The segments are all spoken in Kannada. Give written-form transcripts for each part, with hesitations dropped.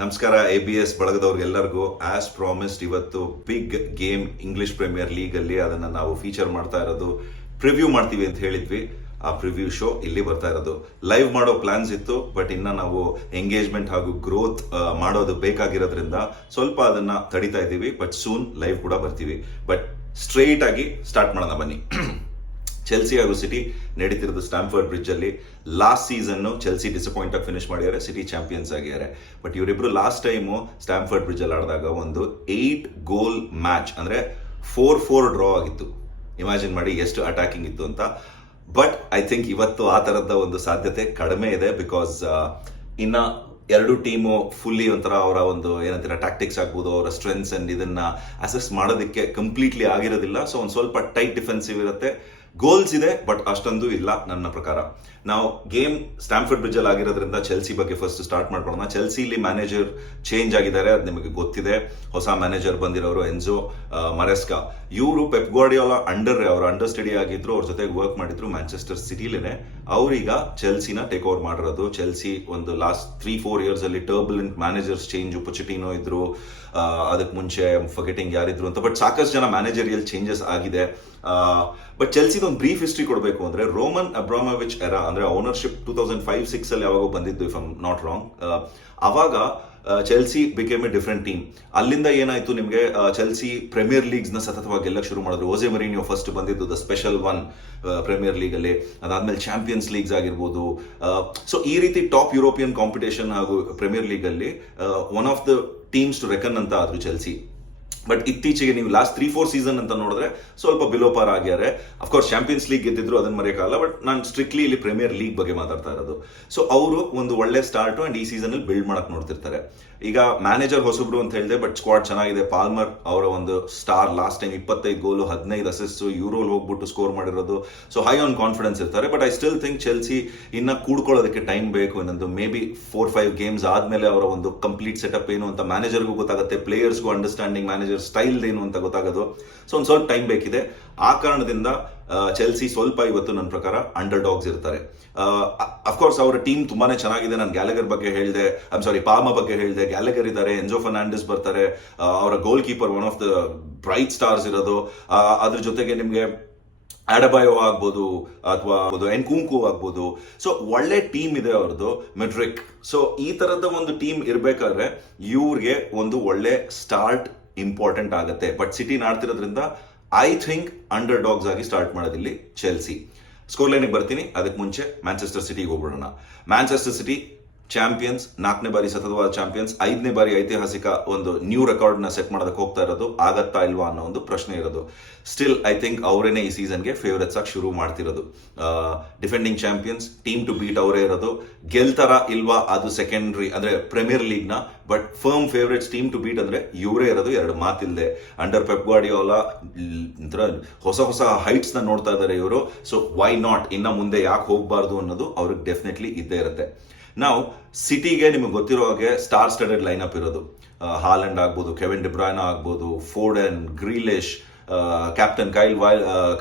ನಮಸ್ಕಾರ ABS ಬಳಗದವ್ರಿಗೆಲ್ಲರಿಗೂ. ಆಸ್ ಪ್ರಾಮಿಸ್ಡ್ ಇವತ್ತು big game English Premier League ಅಲ್ಲಿ ಅದನ್ನ ನಾವು ಫೀಚರ್ ಮಾಡ್ತಾ ಇರೋದು, ಪ್ರಿವ್ಯೂ ಮಾಡ್ತೀವಿ ಅಂತ ಹೇಳಿದ್ವಿ. ಆ ಪ್ರಿವ್ಯೂ ಶೋ ಇಲ್ಲಿ ಬರ್ತಾ ಇರೋದು. ಲೈವ್ ಮಾಡೋ ಪ್ಲಾನ್ಸ್ ಇತ್ತು, ಬಟ್ ಇನ್ನ ನಾವು ಎಂಗೇಜ್ಮೆಂಟ್ ಹಾಗೂ ಗ್ರೋತ್ ಮಾಡೋದು ಬೇಕಾಗಿರೋದ್ರಿಂದ ಸ್ವಲ್ಪ ಅದನ್ನ ತಡಿತಾ ಇದ್ದೀವಿ. ಬಟ್ ಸೂನ್ ಲೈವ್ ಕೂಡ ಬರ್ತೀವಿ. ಬಟ್ ಸ್ಟ್ರೈಟ್ ಆಗಿ ಸ್ಟಾರ್ಟ್ ಮಾಡೋಣ ಬನ್ನಿ. ಚೆಲ್ಸಿ ಹಾಗೂ ಸಿಟಿ ನಡೀತಿರೋದು ಸ್ಟ್ಯಾಂಫರ್ಡ್ ಬ್ರಿಡ್ಜ್ ಅಲ್ಲಿ. ಲಾಸ್ಟ್ ಸೀಸನ್ ಚೆಲ್ಸಿ ಡಿಸಪಾಯಿಂಟ್ ಆಗಿ ಫಿನಿಶ್ ಮಾಡಿದ್ದಾರೆ, ಸಿಟಿ ಚಾಂಪಿಯನ್ಸ್ ಆಗಿದ್ದಾರೆ. ಬಟ್ ಇವರಿಬ್ರು ಲಾಸ್ಟ್ ಟೈಮು ಸ್ಟ್ಯಾಂಫರ್ಡ್ ಬ್ರಿಡ್ಜ್ ಅಲ್ಲಿ ಆಡಿದಾಗ ಒಂದು 8 ಗೋಲ್ ಮ್ಯಾಚ್ ಅಂದ್ರೆ 4-4 ಡ್ರಾ ಆಗಿತ್ತು. ಇಮ್ಯಾಜಿನ್ ಮಾಡಿ ಎಷ್ಟು ಅಟ್ಯಾಕಿಂಗ್ ಇತ್ತು ಅಂತ. ಬಟ್ ಐ ಥಿಂಕ್ ಇವತ್ತು ಆ ತರದ ಒಂದು ಸಾಧ್ಯತೆ ಕಡಿಮೆ ಇದೆ. ಬಿಕಾಸ್ ಇನ್ನ ಎರಡು ಟೀಮು ಫುಲ್ಲಿ ಒಂಥರ ಅವರ ಒಂದು ಏನಂತೀರ ಟ್ಯಾಕ್ಟಿಕ್ಸ್ ಆಗ್ಬೋದು, ಅವರ ಸ್ಟ್ರೆಂತ್ಸ್ ಅಂಡ್ ಇದನ್ನ ಅಸೆಸ್ ಮಾಡೋದಕ್ಕೆ ಕಂಪ್ಲೀಟ್ಲಿ ಆಗಿರೋದಿಲ್ಲ. ಸೊ ಒಂದು ಸ್ವಲ್ಪ ಟೈಟ್ ಡಿಫೆನ್ಸಿವ್ ಇರುತ್ತೆ. ಗೋಲ್ಸ್ ಇದೆ, ಬಟ್ ಅಷ್ಟೊಂದು ಇಲ್ಲ ನನ್ನ ಪ್ರಕಾರ. ನಾವು ಗೇಮ್ ಸ್ಟ್ಯಾಂಫರ್ಡ್ ಬ್ರಿಡ್ಜ್ ಅಲ್ಲಿ ಆಗಿರೋದ್ರಿಂದ ಚೆಲ್ಸಿ ಬಗ್ಗೆ ಫಸ್ಟ್ ಸ್ಟಾರ್ಟ್ ಮಾಡ್ಕೊಳ್ಳೋಣ. ಚೆಲ್ಸಿಲಿ ಮ್ಯಾನೇಜರ್ ಚೇಂಜ್ ಆಗಿದ್ದಾರೆ, ಅದು ನಿಮಗೆ ಗೊತ್ತಿದೆ. ಹೊಸ ಮ್ಯಾನೇಜರ್ ಬಂದಿರೋರು ಎನ್ಜೋ ಮರೆಸ್ಕಾ. ಇವರು ಪೆಪ್ ಗ್ವಾರ್ಡಿಯೋಲಾ ಅವರ ಅಂಡರ್ ಸ್ಟಡಿ ಆಗಿದ್ರು, ಅವ್ರ ಜೊತೆಗೆ ವರ್ಕ್ ಮಾಡಿದ್ರು ಮ್ಯಾಂಚೆಸ್ಟರ್ ಸಿಟಿಲೇನೆ. ಅವ್ರೀಗ ಚೆಲ್ಸಿನ ಟೇಕ್ ಓವರ್ ಮಾಡಿರೋದು. ಚೆಲ್ಸಿ ಒಂದು ಲಾಸ್ಟ್ 3-4 ಇಯರ್ಸ್ ಅಲ್ಲಿ ಟರ್ಬುಲೆಂಟ್ ಮ್ಯಾನೇಜರ್ಸ್ ಚೇಂಜ್, ಪೊಚೆಟಿನೋ ಇದ್ರು, ಅದಕ್ಕೆ ಮುಂಚೆ ಫರ್ಗೆಟಿಂಗ್ ಯಾರಿದ್ರು ಅಂತ. ಬಟ್ ಸಾಕಷ್ಟು ಜನ ಮ್ಯಾನೇಜರಿಯಲ್ ಚೇಂಜಸ್ ಆಗಿದೆ. ಬಟ್ ಚೆಲ್ಸಿದ ಒಂದು ಬ್ರೀಫ್ ಹಿಸ್ಟ್ರಿ ಕೊಡಬೇಕು ಅಂದ್ರೆ, ರೋಮನ್ ಅಬ್ರಾಮೋವಿಚ್ ಎರಾ ಅಂದ್ರೆ ಓನರ್ಶಿಪ್ 2005-6 ಅಲ್ಲಿ ಯಾವಾಗ ಬಂದಿದ್ದು, ಇಫ್ ಐಮ್ ನಾಟ್ ರಾಂಗ್, ಅವಾಗ ಚೆಲ್ಸಿ ಬಿಕೇಮ್ ಎ ಡಿಫರೆಂಟ್ ಟೀಮ್. ಅಲ್ಲಿಂದ ಏನಾಯ್ತು, ನಿಮಗೆ ಚೆಲ್ಸಿ ಪ್ರೀಮಿಯರ್ ಲೀಗ್ಸ್ ನ ಸತತವಾಗಿ ಗೆಲ್ಲಕ್ಕೆ ಶುರು ಮಾಡಿದ್ರು. ಓಜೆ ಮರಿನಿಯೋ ಫಸ್ಟ್ ಬಂದಿದ್ದು the special one Premier League ಅಲ್ಲಿ, ಅದಾದ್ಮೇಲೆ ಚಾಂಪಿಯನ್ಸ್ ಲೀಗ್ಸ್ ಆಗಿರ್ಬೋದು. ಸೊ ಈ ರೀತಿ ಟಾಪ್ ಯುರೋಪಿಯನ್ ಕಾಂಪಿಟೇಷನ್ ಹಾಗೂ ಪ್ರೀಮಿಯರ್ ಲೀಗ್ ಅಲ್ಲಿ one of the teams to reckon ಅಂತ ಆದ್ರು ಚೆಲ್ಸಿ. ಬಟ್ ಇತ್ತೀಚೆಗೆ ನೀವು ಲಾಸ್ಟ್ 3-4 ಸೀಸನ್ ಅಂತ ನೋಡಿದ್ರೆ ಸ್ವಲ್ಪ ಬಿಲೋ ಪಾರ್ ಆಗ್ಯಾರೆ. ಅಫ್ಕೋರ್ಸ್ ಚಾಂಪಿಯನ್ಸ್ ಲೀಗ್ ಗೆದ್ದಿದ್ರು, ಅದನ್ನ ಮರೆಯಕ್ಕಾಗಲ್ಲ. ಬಟ್ ನಾನು ಸ್ಟ್ರಿಕ್ಟ್ಲಿ ಇಲ್ಲಿ ಪ್ರೀಮಿಯರ್ ಲೀಗ್ ಬಗ್ಗೆ ಮಾತಾಡ್ತಾ ಇರೋದು. ಸೊ ಅವರು ಒಂದು ಒಳ್ಳೆ ಸ್ಟಾರ್ಟ್ ಅಂಡ್ ಈ ಸೀಸನ್ ಅಲ್ಲಿ ಬಿಲ್ಡ್ ಮಾಡಕ್ ನೋಡ್ತಿರ್ತಾರೆ. ಈಗ ಮ್ಯಾನೇಜರ್ ಹೊಸಬ್ರು ಅಂತ ಹೇಳಿದೆ, ಬಟ್ ಸ್ಕ್ವಾಡ್ ಚೆನ್ನಾಗಿದೆ. ಪಾಲ್ಮರ್ ಅವರ ಒಂದು star, last time 25 goal 15 assist, ಯೂರೋಲ್ ಹೋಗ್ಬಿಟ್ಟು ಸ್ಕೋರ್ ಮಾಡಿರೋದು. ಸೊ ಹೈ ಆನ್ ಕಾನ್ಫಿಡೆನ್ಸ್ ಇರ್ತಾರೆ. But I still think Chelsea ಇನ್ನ ಕೂಡ್ಕೊಳ್ಳೋದಕ್ಕೆ ಟೈಮ್ ಬೇಕು. ಇನ್ನೊಂದು ಮೇ ಬಿ 4-5 ಗೇಮ್ಸ್ ಆದ್ಮೇಲೆ ಅವರ ಒಂದು ಕಂಪ್ಲೀಟ್ ಸೆಟಪ್ ಏನು ಅಂತ ಮ್ಯಾನೇಜರ್ಗೂ ಗೊತ್ತಾಗುತ್ತೆ, ಪ್ಲೇಯರ್ಸ್ಗೂ ಅಂಡರ್ಸ್ಟ್ಯಾಂಡಿಂಗ್, ಮ್ಯಾನೇಜರ್ ಸ್ಟೈಲ್ ಏನು ಅಂತ ಗೊತ್ತಾಗೋದು. ಸೊ ಒಂದು ಸ್ವಲ್ಪ ಟೈಮ್ ಬೇಕಿದೆ. ಆ ಕಾರಣದಿಂದ ಚೆಲ್ಸಿ ಸ್ವಲ್ಪ ಇವತ್ತು ನನ್ನ ಪ್ರಕಾರ ಅಂಡರ್ ಡಾಗ್ಸ್ ಇರ್ತಾರೆ. ಅಫ್ಕೋರ್ಸ್ ಅವರ ಟೀಮ್ ತುಂಬಾನೇ ಚೆನ್ನಾಗಿದೆ. ನಾನು ಗ್ಯಾಲಗರ್ ಬಗ್ಗೆ ಹೇಳಿದೆ, ಪಾಲ್ಮಾ ಬಗ್ಗೆ ಹೇಳಿದೆ. ಗ್ಯಾಲಗರ್ ಇದ್ದಾರೆ, ಎನ್ಜೋ ಫರ್ನಾಂಡಿಸ್ ಬರ್ತಾರೆ, ಅವರ goalkeeper one of the bright stars ಇರೋದು. ಅದ್ರ ಜೊತೆಗೆ ನಿಮ್ಗೆ ಆಡಬಾಯೋ ಆಗ್ಬೋದು, ಅಥವಾ ಎನ್ಕುಂಕು ಆಗ್ಬೋದು. ಸೊ ಒಳ್ಳೆ ಟೀಮ್ ಇದೆ ಅವ್ರದ್ದು, ಮೆಡ್ರಿಕ್. ಸೊ ಈ ತರದ ಒಂದು ಟೀಮ್ ಇರ್ಬೇಕಾದ್ರೆ ಇವ್ರಿಗೆ ಒಂದು ಒಳ್ಳೆ ಸ್ಟಾರ್ಟ್ ಇಂಪಾರ್ಟೆಂಟ್ ಆಗುತ್ತೆ. ಬಟ್ ಸಿಟಿ ಆಡ್ತಿರೋದ್ರಿಂದ ಐ ಥಿಂಕ್ ಅಂಡರ್ ಡಾಗ್ಸ್ ಆಗಿ ಸ್ಟಾರ್ಟ್ ಮಾಡೋದಿಲ್ಲಿ ಚೆಲ್ಸಿ. ಸ್ಕೋರ್ ಲೈನ್ಗೆ ಬರ್ತೀನಿ, ಅದಕ್ಕೆ ಮುಂಚೆ ಮ್ಯಾಂಚೆಸ್ಟರ್ ಸಿಟಿಗೆ ಹೋಗ್ಬಿಡೋಣ. ಮ್ಯಾಂಚೆಸ್ಟರ್ ಸಿಟಿ ಚಾಂಪಿಯನ್ಸ್, 4ನೇ ಬಾರಿ ಸತತವಾದ ಚಾಂಪಿಯನ್ಸ್, 5ನೇ ಬಾರಿ ಐತಿಹಾಸಿಕ ಒಂದು ನ್ಯೂ ರೆಕಾರ್ಡ್ ನ ಸೆಟ್ ಮಾಡೋದಕ್ಕೆ ಹೋಗ್ತಾ ಇರೋದು. ಆಗತ್ತಾ ಇಲ್ವಾ ಅನ್ನೋ ಒಂದು ಪ್ರಶ್ನೆ ಇರೋದು. ಸ್ಟಿಲ್ ಐ ಥಿಂಕ್ ಅವರೇನೆ ಈ ಸೀಸನ್ಗೆ ಫೇವರೇಟ್ಸ್ ಆಗಿ ಶುರು ಮಾಡ್ತಿರೋದು. Defending champions, team to beat ಅವರೇ ಇರೋದು. ಗೆಲ್ತಾರ ಇಲ್ವಾ ಅದು ಸೆಕೆಂಡ್ರಿ, ಅಂದ್ರೆ ಪ್ರೀಮಿಯರ್ ಲೀಗ್ ನ. But firm favourites, team to beat ಅಂದ್ರೆ ಇವರೇ ಇರೋದು, ಎರಡು ಮಾತಿಲ್ಲದೆ. ಅಂಡರ್ ಪೆಪ್ ಗ್ವಾರ್ಡಿಯೋಲಾ ಹೊಸ ಹೊಸ ಹೈಟ್ಸ್ ನ ನೋಡ್ತಾ ಇದ್ದಾರೆ ಇವರು. ಸೊ ವೈ ನಾಟ್, ಇನ್ನ ಮುಂದೆ ಯಾಕೆ ಹೋಗ್ಬಾರ್ದು ಅನ್ನೋದು ಅವ್ರಿಗೆ ಡೆಫಿನೆಟ್ಲಿ ಇದ್ದೇ ಇರುತ್ತೆ. ನಾವು ಸಿಟಿಗೆ ನಿಮಗೆ ಗೊತ್ತಿರೋ ಹಾಗೆ ಸ್ಟಾರ್ ಸ್ಟಡೆಡ್ ಲೈನಪ್ ಇರೋದು. ಹಾಲೆಂಡ್ ಆಗ್ಬೋದು, ಕೆವಿನ್ ಡಿಬ್ರಾಯ್ನ ಆಗ್ಬೋದು, ಫೋರ್ಡೆನ್, ಗ್ರೀಲಿಶ್, ಕ್ಯಾಪ್ಟನ್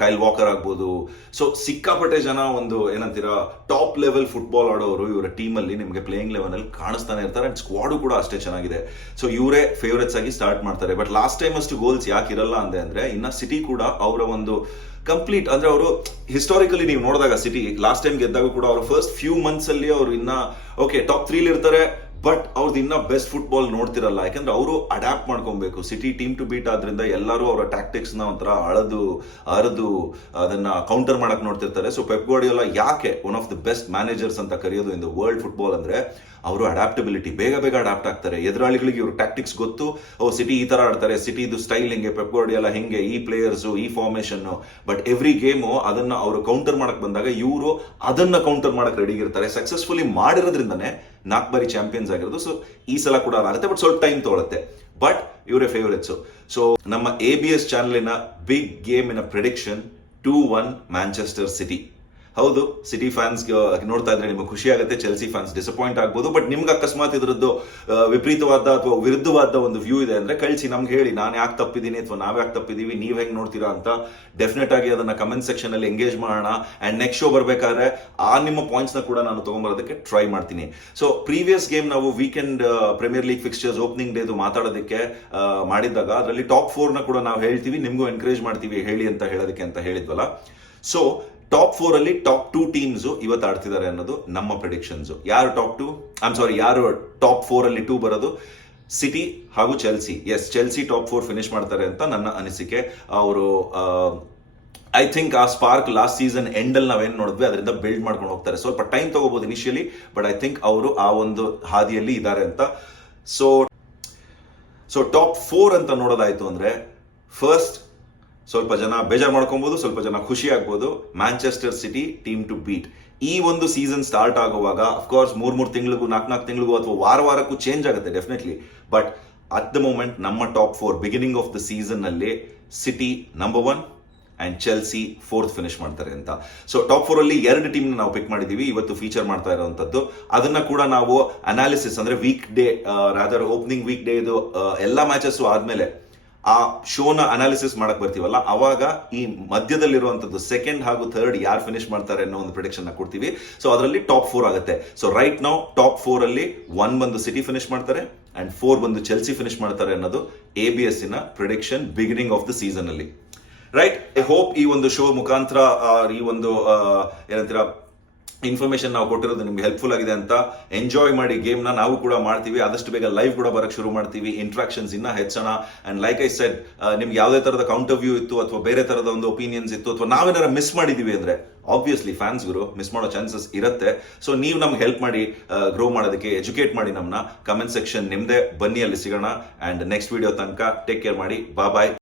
ಕೈಲ್ ವಾಕರ್ ಆಗ್ಬೋದು. ಸೊ ಸಿಕ್ಕಾಪಟ್ಟೆ ಜನ ಒಂದು ಏನಂತೀರಾ ಟಾಪ್ ಲೆವೆಲ್ ಫುಟ್ಬಾಲ್ ಆಡೋರು ಇವರ ಟೀಮ್ ಅಲ್ಲಿ ನಿಮಗೆ ಪ್ಲೇಯಿಂಗ್ ಲೆವೆನ್ ಅಲ್ಲಿ ಕಾಣಿಸ್ತಾನೆ ಇರ್ತಾರೆ. ಅಂಡ್ ಸ್ಕ್ವಾಡು ಕೂಡ ಅಷ್ಟೇ ಚೆನ್ನಾಗಿದೆ. ಸೊ ಇವರೇ ಫೇವರೇಟ್ಸ್ ಆಗಿ ಸ್ಟಾರ್ಟ್ ಮಾಡ್ತಾರೆ. ಬಟ್ ಲಾಸ್ಟ್ ಟೈಮ್ ಅಷ್ಟು ಗೋಲ್ಸ್ ಯಾಕೆ ಇರಲ್ಲ ಅಂದ್ರೆ ಇನ್ನ ಸಿಟಿ ಕೂಡ ಅವರ ಒಂದು ಕಂಪ್ಲೀಟ್ ಅಂದ್ರೆ ಅವರು ಹಿಸ್ಟಾರಿಕಲಿ ನೀವು ನೋಡಿದಾಗ ಸಿಟಿ ಲಾಸ್ಟ್ ಟೈಮ್ ಗೆದ್ದಾಗ ಕೂಡ ಅವರ ಫಸ್ಟ್ ಫ್ಯೂ ಮಂತ್ಸ್ ಅಲ್ಲಿ ಅವರು ಇನ್ನ ಓಕೆ ಟಾಪ್ 3 ಇರ್ತಾರೆ. ಬಟ್ ಅವ್ರದ್ದು ಇನ್ನ ಬೆಸ್ಟ್ ಫುಟ್ಬಾಲ್ ನೋಡ್ತಿರಲ್ಲ. ಯಾಕಂದ್ರೆ ಅವರು ಅಡ್ಯಾಪ್ಟ್ ಮಾಡ್ಕೊಬೇಕು. ಸಿಟಿ ಟೀಮ್ ಟು ಬೀಟ್ ಆದ್ರಿಂದ ಎಲ್ಲರೂ ಅವರ ಟ್ಯಾಕ್ಟಿಕ್ಸ್ ನ ಒಂಥರ ಅರದು ಅದನ್ನ ಕೌಂಟರ್ ಮಾಡಕ್ ನೋಡ್ತಿರ್ತಾರೆ. ಸೊ ಪೆಪ್ ಗ್ವಾರ್ಡಿಯೋಲಾ ಯಾಕೆ one of the best managers ಅಂತ ಕರೆಯೋದು ಇನ್ ದ ವರ್ಲ್ಡ್ ಫುಟ್ಬಾಲ್ ಅಂದ್ರೆ ಅವರು ಅಡ್ಯಾಪ್ಟಬಿಲಿಟಿ, ಬೇಗ ಅಡ್ಯಾಪ್ಟ್ ಆಗ್ತಾರೆ. ಎದುರಾಳಿಗಳಿಗೆ ಇವ್ರ ಟ್ಯಾಕ್ಟಿಕ್ಸ್ ಗೊತ್ತು. ಸಿಟಿ ಈ ತರ ಆಡ್ತಾರೆ, ಸಿಟಿದು ಸ್ಟೈಲ್ ಹೆಂಗೆ, ಪೆಪ್ ಗ್ವಾರ್ಡಿಯೋಲಾ ಹೆಂಗೆ, ಈ ಪ್ಲೇಯರ್ಸ್, ಈ ಫಾರ್ಮೇಶನ್. ಬಟ್ ಎವ್ರಿ ಗೇಮು ಅದನ್ನ ಅವರು ಕೌಂಟರ್ ಮಾಡಕ್ ಬಂದಾಗ ಇವರು ಅದನ್ನ ಕೌಂಟರ್ ಮಾಡಕ್ ರೆಡಿ ಇರ್ತಾರೆ. ಸಕ್ಸಸ್ಫುಲಿ ಮಾಡಿರೋದ್ರಿಂದನೇ 4 ಬಾರಿ ಚಾಂಪಿಯನ್ಸ್ ಆಗಿರೋದು. ಸೊ ಈ ಸಲ ಕೂಡ ಆಗುತ್ತೆ, ಬಟ್ ಸ್ವಲ್ಪ ಟೈಮ್ ತಗೊಳುತ್ತೆ. ಬಟ್ ಇವರೇ ಫೇವರೇಟ್ಸ್. ಸೊ ನಮ್ಮ ABS ಚಾನಲಿನ ಬಿಗ್ ಗೇಮ್ ಇನ ಪ್ರೆಡಿಕ್ಷನ್ 2-1 ಮ್ಯಾಂಚೆಸ್ಟರ್ ಸಿಟಿ. ಹೌದು, ಸಿಟಿ ಫ್ಯಾನ್ಸ್ ನೋಡ್ತಾ ಇದ್ರೆ ನಿಮಗೆ ಖುಷಿ ಆಗುತ್ತೆ, ಚೆಲ್ಸಿ ಫ್ಯಾನ್ಸ್ ಡಿಸಪಾಯಿಂಟ್ ಆಗ್ಬೋದು. ಬಟ್ ನಿಮ್ಗೆ ಅಕಸ್ಮಾತ್ ಇದ್ರದ್ದು ವಿಪರೀತವಾದ ಅಥವಾ ವಿರುದ್ಧವಾದ ಒಂದು ವ್ಯೂ ಇದೆ ಅಂದ್ರೆ ಕಳಿಸಿ, ನಮ್ಗೆ ಹೇಳಿ. ನಾನು ಯಾಕೆ ತಪ್ಪಿದ್ದೀನಿ ಅಥವಾ ನಾವ್ ಯಾಕೆ ತಪ್ಪಿದೀವಿ, ನೀವ್ ಹೆಂಗ್ ನೋಡ್ತೀರಾ ಅಂತ ಡೆಫಿನೆಟ್ ಆಗಿ ಅದನ್ನ ಕಮೆಂಟ್ ಸೆಕ್ಷನ್ ಅಲ್ಲಿ ಎಂಗೇಜ್ ಮಾಡೋಣ. ಅಂಡ್ ನೆಕ್ಸ್ಟ್ ಶೋ ಬರ್ಬೇಕಾದ್ರೆ ನಿಮ್ಮ ಪಾಯಿಂಟ್ಸ್ ನ ಕೂಡ ನಾನು ತಗೊಂಡ್ಬರೋದಕ್ಕೆ ಟ್ರೈ ಮಾಡ್ತೀನಿ. ಸೊ ಪ್ರೀವಿಯಸ್ ಗೇಮ್ ನಾವು weekend Premier League fixtures opening ಡೇದು ಮಾತಾಡೋದಕ್ಕೆ ಮಾಡಿದಾಗ ಅದರಲ್ಲಿ ಟಾಪ್ 4 ನ ಕೂಡ ನಾವು ಹೇಳ್ತೀವಿ, ನಿಮ್ಗೂ ಎನ್ಕರೇಜ್ ಮಾಡ್ತೀವಿ ಹೇಳಿ ಅಂತ ಹೇಳೋದಕ್ಕೆ ಅಂತ ಹೇಳಿದ್ವಲ್ಲ. ಸೊ ಟಾಪ್ 4 ಅಲ್ಲಿ ಟಾಪ್ 2 ಟೀಮ್ಸ್ ಇವತ್ತು ಆಡ್ತಿದ್ದಾರೆ ಅನ್ನೋದು ನಮ್ಮ ಪ್ರೆಡಿಕ್ಷನ್ಸ್. ಯಾರು ಟಾಪ್ 2 ಯಾರು ಟಾಪ್ 4 ಅಲ್ಲಿ 2 ಬರೋದು? ಸಿಟಿ ಹಾಗೂ Chelsea. Yes, Chelsea top 4 finish ಮಾಡ್ತಾರೆ ಅಂತ ನನ್ನ ಅನಿಸಿಕೆ. ಅವರು ಐ ಥಿಂಕ್ ಆ ಸ್ಪಾರ್ಕ್ ಲಾಸ್ಟ್ ಸೀಸನ್ ಎಂಡ್ ಅಲ್ಲಿ ನಾವೇನ್ ನೋಡಿದ್ವಿ ಅದರಿಂದ ಬಿಲ್ಡ್ ಮಾಡ್ಕೊಂಡು ಹೋಗ್ತಾರೆ. ಸ್ವಲ್ಪ ಟೈಮ್ ತಗೋಬಹುದು ಇನಿಷಿಯಲಿ, ಬಟ್ ಐ ಥಿಂಕ್ ಅವರು ಆ ಒಂದು ಹಾದಿಯಲ್ಲಿ ಇದ್ದಾರೆ ಅಂತ. ಸೊ ಟಾಪ್ 4 ಅಂತ ನೋಡೋದಾಯ್ತು ಅಂದ್ರೆ ಫಸ್ಟ್ ಸ್ವಲ್ಪ ಜನ ಬೇಜಾರು ಮಾಡ್ಕೊಬಹುದು, ಸ್ವಲ್ಪ ಜನ ಖುಷಿ ಆಗ್ಬೋದು. Manchester City team to beat. ಈ ಒಂದು ಸೀಸನ್ ಸ್ಟಾರ್ಟ್ ಆಗುವಾಗ ಅಫ್ಕೋರ್ಸ್ 3 ತಿಂಗಳಿಗೂ 4 ತಿಂಗಳಿಗೂ ಅಥವಾ ವಾರಕ್ಕೂ ಚೇಂಜ್ ಆಗುತ್ತೆ definitely. But at the moment ನಮ್ಮ top 4 beginning of the season ನಲ್ಲಿ City number 1 and Chelsea 4th finish ಮಾಡ್ತಾರೆ ಅಂತ. ಸೊ ಟಾಪ್ 4 ಅಲ್ಲಿ 2 ಟೀಮ್ ನಾವು ಪಿಕ್ ಮಾಡಿದೀವಿ ಇವತ್ತು ಫೀಚರ್ ಮಾಡ್ತಾ ಇರುವಂತದ್ದು. ಅದನ್ನ ಕೂಡ ನಾವು ಅನಾಲಿಸಿಸ್ ಅಂದ್ರೆ weak day rather opening weak day ಇದು ಎಲ್ಲಾ ಮ್ಯಾಚಸ್ ಆದ್ಮೇಲೆ ಆ ಶೋನ ಅನಾಲಿಸಿಸ್ ಮಾಡಕ್ ಬರ್ತೀವಲ್ಲ, ಅವಾಗ ಈ ಮಧ್ಯದಲ್ಲಿರುವಂತದ್ದು ಸೆಕೆಂಡ್ ಹಾಗೂ ಥರ್ಡ್ ಯಾರು ಫಿನಿಶ್ ಮಾಡ್ತಾರೆ ಅನ್ನೋ ಒಂದು ಪ್ರಿಡಿಕ್ಷನ್ ಕೊಡ್ತೀವಿ. ಸೊ ಅದರಲ್ಲಿ ಟಾಪ್ 4 ಆಗುತ್ತೆ. ಸೊ ರೈಟ್ ನಾವು ಟಾಪ್ 4 ಅಲ್ಲಿ 1 ಬಂದು ಸಿಟಿ ಫಿನಿಶ್ ಮಾಡ್ತಾರೆ ಅಂಡ್ 4 ಬಂದು ಚೆಲ್ಸಿ ಫಿನಿಶ್ ಮಾಡ್ತಾರೆ ಅನ್ನೋದು ABS ನ prediction beginning of the season ಅಲ್ಲಿ. ರೈಟ್, ಐ ಹೋಪ್ ಈ ಒಂದು ಶೋ ಮುಖಾಂತರ ಈ ಒಂದು ಏನಂತೀರಾ ಇನ್ಫಾರ್ಮೇಶನ್ ನಾವು ಕೊಟ್ಟಿರೋದು ನಿಮ್ಗೆ ಹೆಲ್ಪ್ಫುಲ್ ಆಗಿದೆ ಅಂತ. ಎಂಜಾಯ್ ಮಾಡಿ ಗೇಮ್ ನ. ನಾವು ಕೂಡ ಮಾಡ್ತೀವಿ, ಆದಷ್ಟು ಬೇಗ ಲೈವ್ ಕೂಡ ಬರಕ್ ಶುರು ಮಾಡ್ತೀವಿ, ಇಂಟ್ರಾಕ್ಷನ್ಸ್ ಇನ್ನ ಹೆಚ್ಚೋಣ. ಅಂಡ್ ಲೈಕ್ ಐ ಸೆಡ್, ನಿಮ್ಗೆ ಯಾವುದೇ ತರದ ಕೌಂಟರ್ ವ್ಯೂ ಇತ್ತು ಅಥವಾ ಬೇರೆ ತರದ ಒಂದು ಒಪಿನಿಯನ್ಸ್ ಇತ್ತು ಅಥವಾ ನಾವೇನಾರ ಮಿಸ್ ಮಾಡಿದೀವಿ ಅಂದ್ರೆ ಆಬ್ವಿಯಸ್ಲಿ ಫ್ಯಾನ್ಸ್ಗಳು ಮಿಸ್ ಮಾಡೋ ಚಾನ್ಸಸ್ ಇರುತ್ತೆ. ಸೊ ನೀವು ನಮ್ಗೆ ಹೆಲ್ಪ್ ಮಾಡಿ ಗ್ರೋ ಮಾಡೋದಕ್ಕೆ, ಎಜುಕೇಟ್ ಮಾಡಿ ನಮ್ಮನ್ನ. ಕಮೆಂಟ್ ಸೆಕ್ಷನ್ ನಿಮ್ದೇ, ಬನ್ನಿ ಅಲ್ಲಿ ಸಿಗೋಣ. ಅಂಡ್ ನೆಕ್ಸ್ಟ್ ವಿಡಿಯೋ ತನಕ ಟೇಕ್ ಕೇರ್ ಮಾಡಿ. ಬಾಯ್.